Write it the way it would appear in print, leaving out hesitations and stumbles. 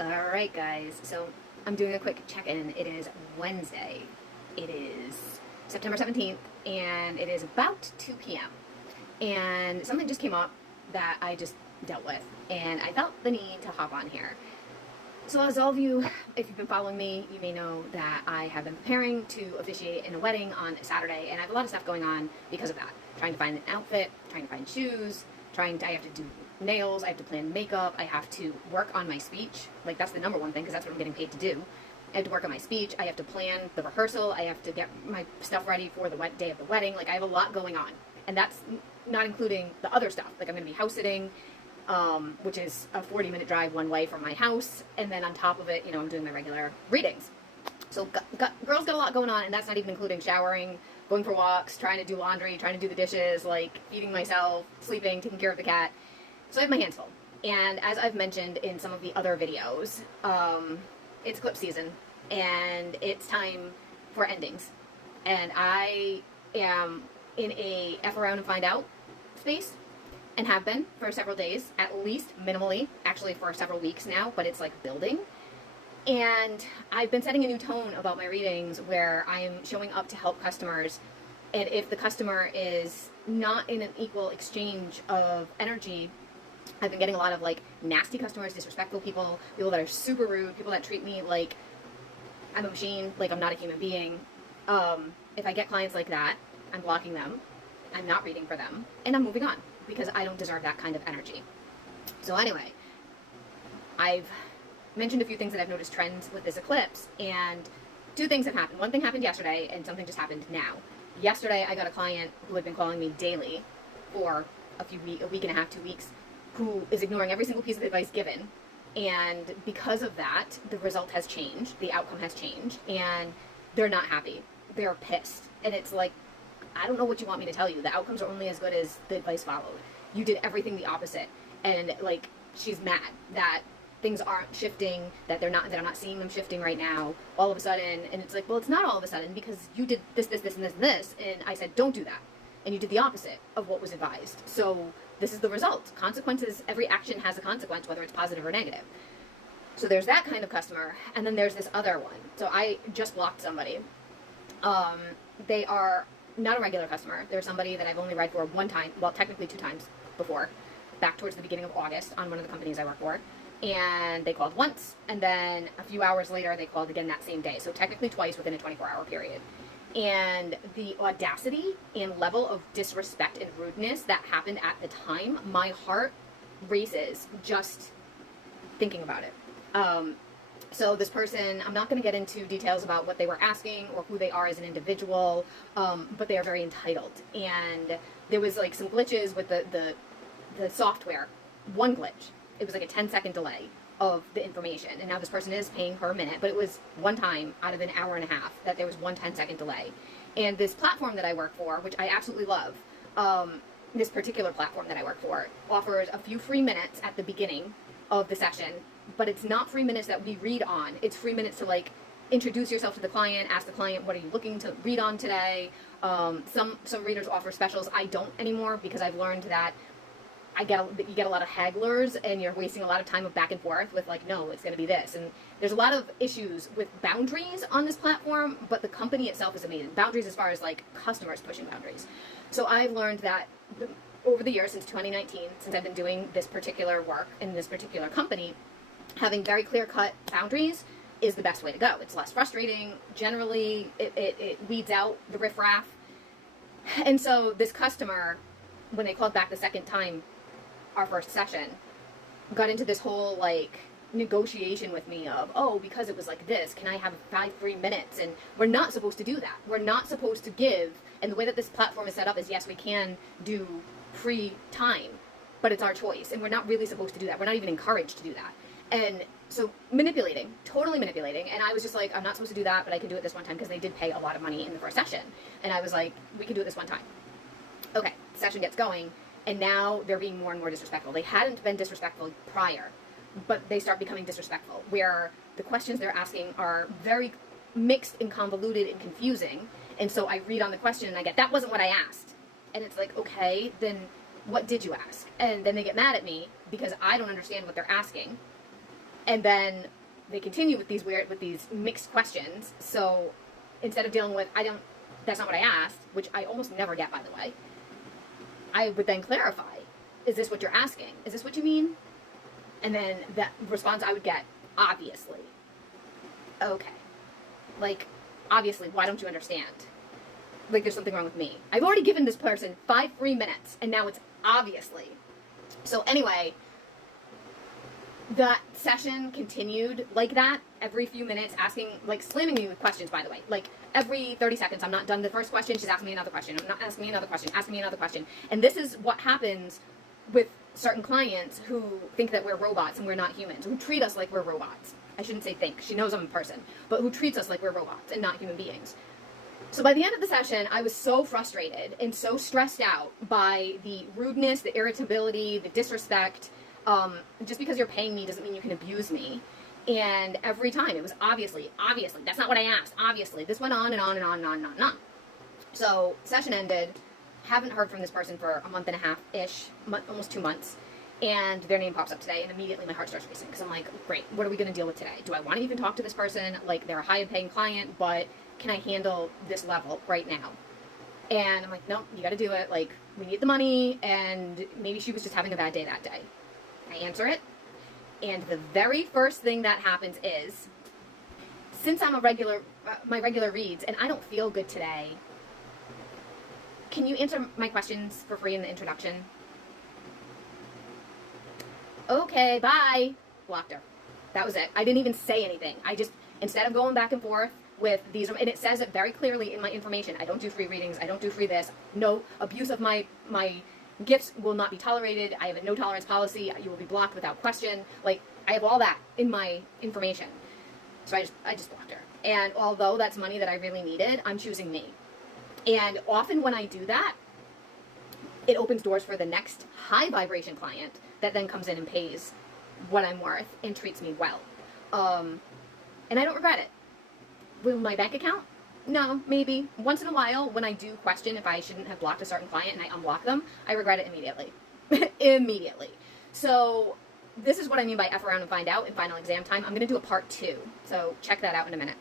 Alright guys, so I'm doing a quick check-in. It is Wednesday. It is September 17th and it is about 2 p.m. And something just came up that I just dealt with and I felt the need to hop on here. So as all of you, if you've been following me, you may know that I have been preparing to officiate in a wedding on Saturday, and I have a lot of stuff going on because of that. Trying to find an outfit, trying to find shoes, I have to do nails, I have to plan makeup, I have to work on my speech. Like, that's the number one thing, because that's what I'm getting paid to do. I have to work on my speech, I have to plan the rehearsal, I have to get my stuff ready for the day of the wedding. Like, I have a lot going on. And that's not including the other stuff. Like, I'm going to be house sitting, which is a 40-minute drive one way from my house. And then on top of it, I'm doing my regular readings. So girls got a lot going on, and that's not even including showering, going for walks, trying to do laundry, trying to do the dishes, like feeding myself, sleeping, taking care of the cat. So I have my hands full. And as I've mentioned in some of the other videos, it's eclipse season, and it's time for endings. And I am in a F around and find out space, and have been for several days, at least minimally, actually for several weeks now, but it's like building. And I've been setting a new tone about my readings where I'm showing up to help customers. And if the customer is not in an equal exchange of energy, I've been getting a lot of like nasty customers, disrespectful people, people that are super rude, people that treat me like I'm a machine, like I'm not a human being. If I get clients like that, I'm blocking them, I'm not reading for them, and I'm moving on because I don't deserve that kind of energy. So anyway, I've mentioned a few things that I've noticed trends with this eclipse, and two things have happened. One thing happened yesterday, and something just happened now. Yesterday, I got a client who had been calling me daily for a week and a half, 2 weeks, who is ignoring every single piece of advice given. And because of that, the result has changed, the outcome has changed, and they're not happy. They're pissed. And it's like, I don't know what you want me to tell you. The outcomes are only as good as the advice followed. You did everything the opposite. And like, she's mad that things aren't shifting, that I'm not seeing them shifting right now, all of a sudden. And it's like, well, it's not all of a sudden, because you did this, and this, and this. And I said, don't do that. And you did the opposite of what was advised. So this is the result. Consequences, every action has a consequence, whether it's positive or negative. So there's that kind of customer. And then there's this other one. So I just blocked somebody. They are not a regular customer. They're somebody that I've only read for one time, well, technically 2 times before, back towards the beginning of August on one of the companies I work for. And they called once, and then a few hours later they called again that same day. So technically twice within a 24-hour period. And the audacity and level of disrespect and rudeness that happened at the time, my heart races just thinking about it. So this person, I'm not going to get into details about what they were asking or who they are as an individual, but they are very entitled. And there was like some glitches with the software. One glitch. It was like a 10-second delay of the information. And now this person is paying per minute, but it was one time out of an hour and a half that there was one 10-second delay. And this platform that I work for, which I absolutely love, this particular platform that I work for offers a few free minutes at the beginning of the session, but it's not free minutes that we read on. It's free minutes to like introduce yourself to the client, ask the client, what are you looking to read on today? Some readers offer specials. I don't anymore, because I've learned that you get a lot of hagglers, and you're wasting a lot of time of back and forth with like, no, it's going to be this. And there's a lot of issues with boundaries on this platform, but the company itself is amazing. Boundaries as far as like customers pushing boundaries. So I've learned that over the years, since 2019, since I've been doing this particular work in this particular company, having very clear-cut boundaries is the best way to go. It's less frustrating. Generally, it weeds out the riffraff. And so this customer, when they called back the second time, our first session, got into this whole like negotiation with me of, oh, because it was like this, can I have 5 free minutes? And we're not supposed to do that. We're not supposed to give. And the way that this platform is set up is, yes, we can do free time, but it's our choice. And we're not really supposed to do that. We're not even encouraged to do that. And so manipulating, totally manipulating. And I was just like, I'm not supposed to do that, but I can do it this one time, because they did pay a lot of money in the first session. And I was like, we can do it this one time. Okay, session gets going. And now they're being more and more disrespectful. They hadn't been disrespectful prior, but they start becoming disrespectful, where the questions they're asking are very mixed and convoluted and confusing. And so I read on the question and I get, that wasn't what I asked. And it's like, okay, then what did you ask? And then they get mad at me because I don't understand what they're asking. And then they continue with these mixed questions. So instead of dealing with, that's not what I asked, which I almost never get, by the way, I would then clarify, is this what you're asking? Is this what you mean? And then that response I would get, obviously. Okay. Like, obviously, why don't you understand? Like, there's something wrong with me. I've already given this person 5 free minutes, and now it's obviously. So anyway, that session continued like that, every few minutes, asking, like, slamming me with questions, by the way. Like, every 30 seconds, I'm not done the first question, she's asking me another question. I'm not asking me another question, asking me another question. And this is what happens with certain clients who think that we're robots and we're not humans, who treat us like we're robots. I shouldn't say think, she knows I'm a person, but who treats us like we're robots and not human beings. So by the end of the session, I was so frustrated and so stressed out by the rudeness, the irritability, the disrespect. Just because you're paying me doesn't mean you can abuse me. And every time it was obviously, that's not what I asked, obviously. This went on and on and on and on and on and on. So session ended, haven't heard from this person for a month and a half-ish, almost 2 months. And their name pops up today, and immediately my heart starts racing because I'm like, great, what are we going to deal with today? Do I want to even talk to this person? Like, they're a high-paying client, but can I handle this level right now? And I'm like, no, you got to do it. Like, we need the money, and maybe she was just having a bad day that day. I answer it, and the very first thing that happens is, since I'm my regular reads, and I don't feel good today, can you answer my questions for free in the introduction? Okay, bye. Blocked her. That was it. I didn't even say anything. I just, instead of going back and forth with these, and it says it very clearly in my information, I don't do free readings, I don't do free this, no abuse of my gifts will not be tolerated, I have a no tolerance policy, you will be blocked without question. Like, I have all that in my information. So I just blocked her. And although that's money that I really needed, I'm choosing me. And often when I do that, it opens doors for the next high vibration client that then comes in and pays what I'm worth and treats me well. And I don't regret it. Will my bank account? No, maybe. Once in a while, when I do question if I shouldn't have blocked a certain client and I unblock them, I regret it immediately. Immediately. So this is what I mean by F around and find out in final exam time. I'm going to do a part 2. So check that out in a minute.